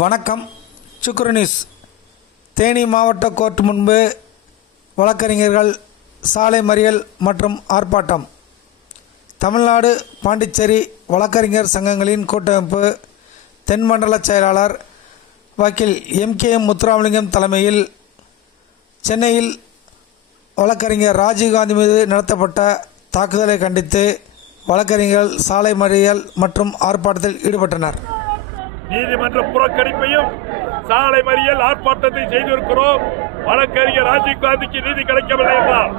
வணக்கம். சுக்ரு நியூஸ். தேனி மாவட்ட கோர்ட் முன்பு வழக்கறிஞர்கள் சாலை மறியல் மற்றும் ஆர்ப்பாட்டம். தமிழ்நாடு பாண்டிச்சேரி வழக்கறிஞர் சங்கங்களின் கூட்டமைப்பு தென்மண்டல செயலாளர் வக்கீல் எம்கேஎம் முத்துராமலிங்கம் தலைமையில் சென்னையில் வழக்கறிஞர் ராஜீவ்காந்தி மீது நடத்தப்பட்ட தாக்குதலை கண்டித்து வழக்கறிஞர்கள் சாலை மறியல் மற்றும் ஆர்ப்பாட்டத்தில் ஈடுபட்டனர். நீதிமன்ற புறக்கணிப்பையும் சாலை மறியல் ஆர்ப்பாட்டத்தை செய்திருக்கிறோம். வழக்கறிஞர் ராஜீவ்காந்திக்கு நீதி கிடைக்கவில்லை என்றால்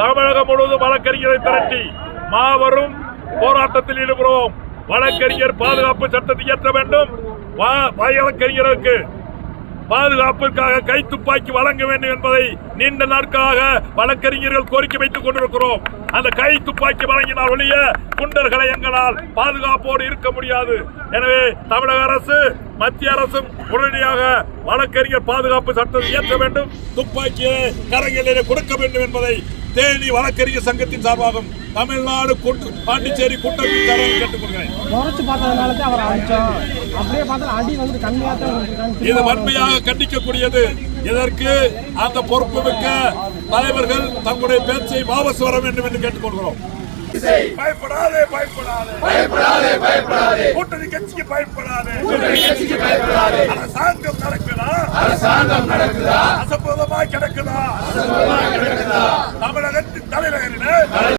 தமிழகம் முழுவதும் வழக்கறிஞரை திரட்டி மாபெரும் போராட்டத்தில் ஈடுபடுவோம். வழக்கறிஞர் பாதுகாப்பு சட்டத்தை இயற்ற வேண்டும். வழக்கறிஞருக்கு பாதுகாப்பிற்காக கை துப்பாக்கி வழங்க வேண்டும் என்பதை நீண்ட நாட்களாக வழக்கறிஞர்கள் கோரிக்கை வைத்துக் கொண்டிருக்கிறோம். அந்த கை துப்பாக்கி வழங்கினால் ஒழிய குண்டர்களை எங்களால் பாதுகாப்போடு இருக்க முடியாது. எனவே தமிழக அரசு மத்திய அரசும் உடனடியாக வழக்கறிஞர் பாதுகாப்பு சட்டத்தை இயற்ற வேண்டும். துப்பாக்கியை கரங்களிலே கொடுக்க வேண்டும் என்பதை தேனி வழக்கறிஞர் சங்கத்தின் சார்பாகவும் தமிழ்நாடு கூட்டு பாண்டிச்சேரி சார்பாக கேட்டுக்கொள்கிறேன். குறைச்சு பார்த்ததுனால தான் அவரை அடிச்சோம் அப்படியே பார்த்தா அடி வந்து கம்மியாக தான் கொடுத்துருக்காங்க. இது வன்மையாக கண்டிக்கக்கூடியது. இதற்கு அந்த பொறுப்பு மிக்க தலைவர்கள் தங்களுடைய பேச்சை வாபஸ் வர வேண்டும் என்று கேட்டுக்கொள்கிறோம். பயப்படாதே பயப்படாதே. பயப்படாதே பயப்படாதே. கூட்டணி கட்சிக்கு பயப்படாதே. கூட்டணி கட்சிக்கு பயப்படாதே. அரசாங்கம் நடக்குதா? அரசாங்கம் நடக்குதா? அசம்பவமாய் கிடக்குதா? அசம்பவமாய் கிடக்குதா தமிழகத்தின் தலைநகரிலே